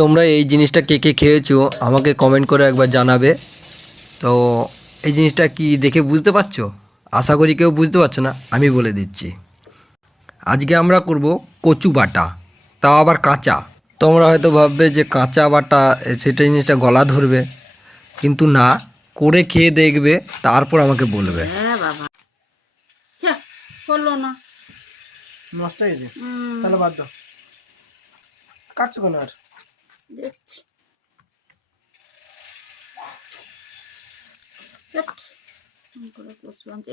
তোমরা এই জিনিসটা কে কে খেয়েছো আমাকে কমেন্ট করে একবার জানাবে। তো এই জিনিসটা কি দেখে বুঝতে পারছো? আশা করি কেউ বুঝতে পারছো না, আমি বলে দিচ্ছি। আজকে আমরা করব কচু বাটা, তাও আবার কাঁচা। তোমরা হয়তো ভাববে যে কাঁচা বাটা সেটা জিনিসটা গলা ধরবে, কিন্তু না, করে খেয়ে দেখবে তারপর আমাকে বলবে। হ্যাঁ বাবা, হলো না, নষ্ট হয়ে গেছে, তাহলে বাদ দাও। কাটছো কেন আর? দেখছি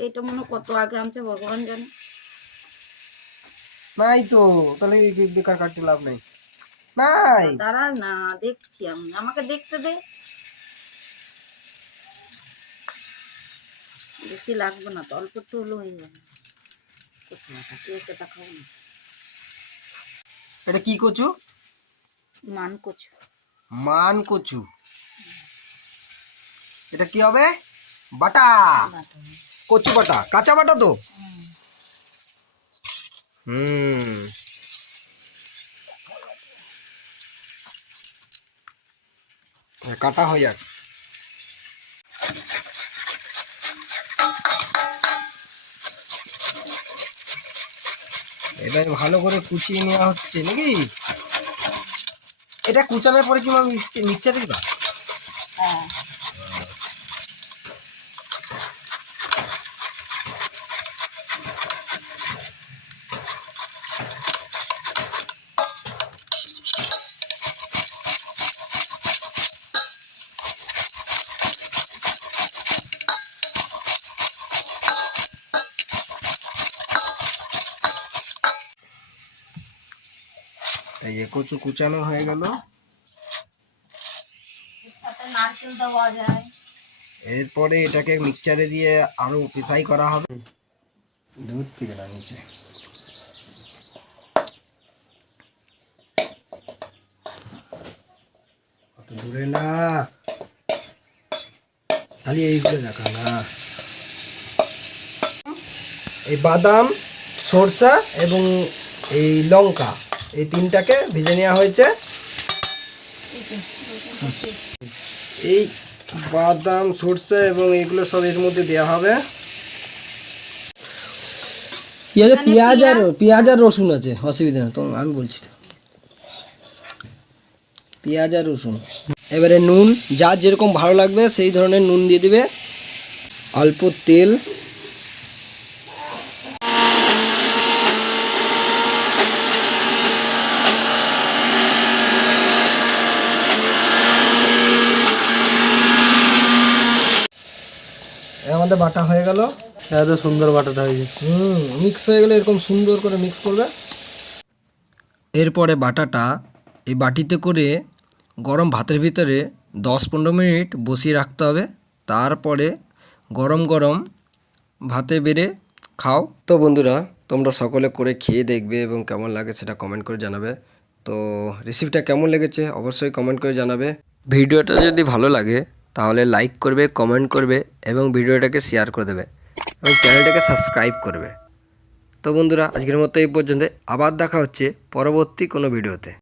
এইটা মনে কত আগে আনছে ভগবান জানে। নাই তো, তাহলে বেকার কাটতে লাভ নাই। নাই, দাঁড়া না, দেখছি আমি, আমাকে দেখতে দে। বেশি লাগবে না তো, অল্প একটু হলো হয়ে যাবে। দেখাবো না। এটা কি কচু? মান কচু। মান কচু। এটা কি হবে? বাটা, কচু বাটা, কাঁচা বাটা তো। কাটা হয়ে যাক। এটা ভালো করে কুচিয়ে নেওয়া হচ্ছে নাকি? এটা কুচানোর পরে কি মিক্সচারে দিবা? হ্যাঁ, এই যে কচু কুচানো হয়ে গেল। নারকেল দেওয়া যায়। এরপরে এটাকে মিক্সচারে দিয়ে আরো পিসাই করা হবে। দুধ থেকে না নিচে অত দূরে না, খালি এইগুলো দেখা না। এই বাদাম, সরষা এবং এই লঙ্কা, এই তিনটাকে ভেজে নেওয়া হয়েছে। এই বাদাম, সরষা এবং এগুলো সব এর মধ্যে দেওয়া হবে। পেঁয়াজ আর রসুন আছে, অসুবিধা নেই, তো আমি বলছি পেঁয়াজ আর রসুন। এবারে নুন, যার যেরকম ভালো লাগবে সেই ধরনের নুন দিয়ে দিবে। অল্প তেল, আমাদের বাটা হয়ে গেল। এত সুন্দর বাটাটা হয়েছে। মিক্স হয়ে গেলে এরকম সুন্দর করে মিক্স করবে। এরপরে বাটাটা এই বাটিতে করে গরম ভাতের ভিতরে 10-15 মিনিট বসিয়ে রাখতে হবে। তারপরে গরম গরম ভাতে বেড়ে খাও। তো বন্ধুরা, তোমরা সকলে করে খেয়ে দেখবে এবং কেমন লাগে সেটা কমেন্ট করে জানাবে। তো রেসিপিটা কেমন লেগেছে অবশ্যই কমেন্ট করে জানাবে। ভিডিওটা যদি ভালো লাগে তাহলে লাইক করবে, কমেন্ট করবে এবং ভিডিওটাকে শেয়ার করে দেবে এবং চ্যানেলটাকে সাবস্ক্রাইব করবে। তো বন্ধুরা, আজকের মতো এই পর্যন্ত। আবার দেখা হচ্ছে পরবর্তী কোনো ভিডিওতে।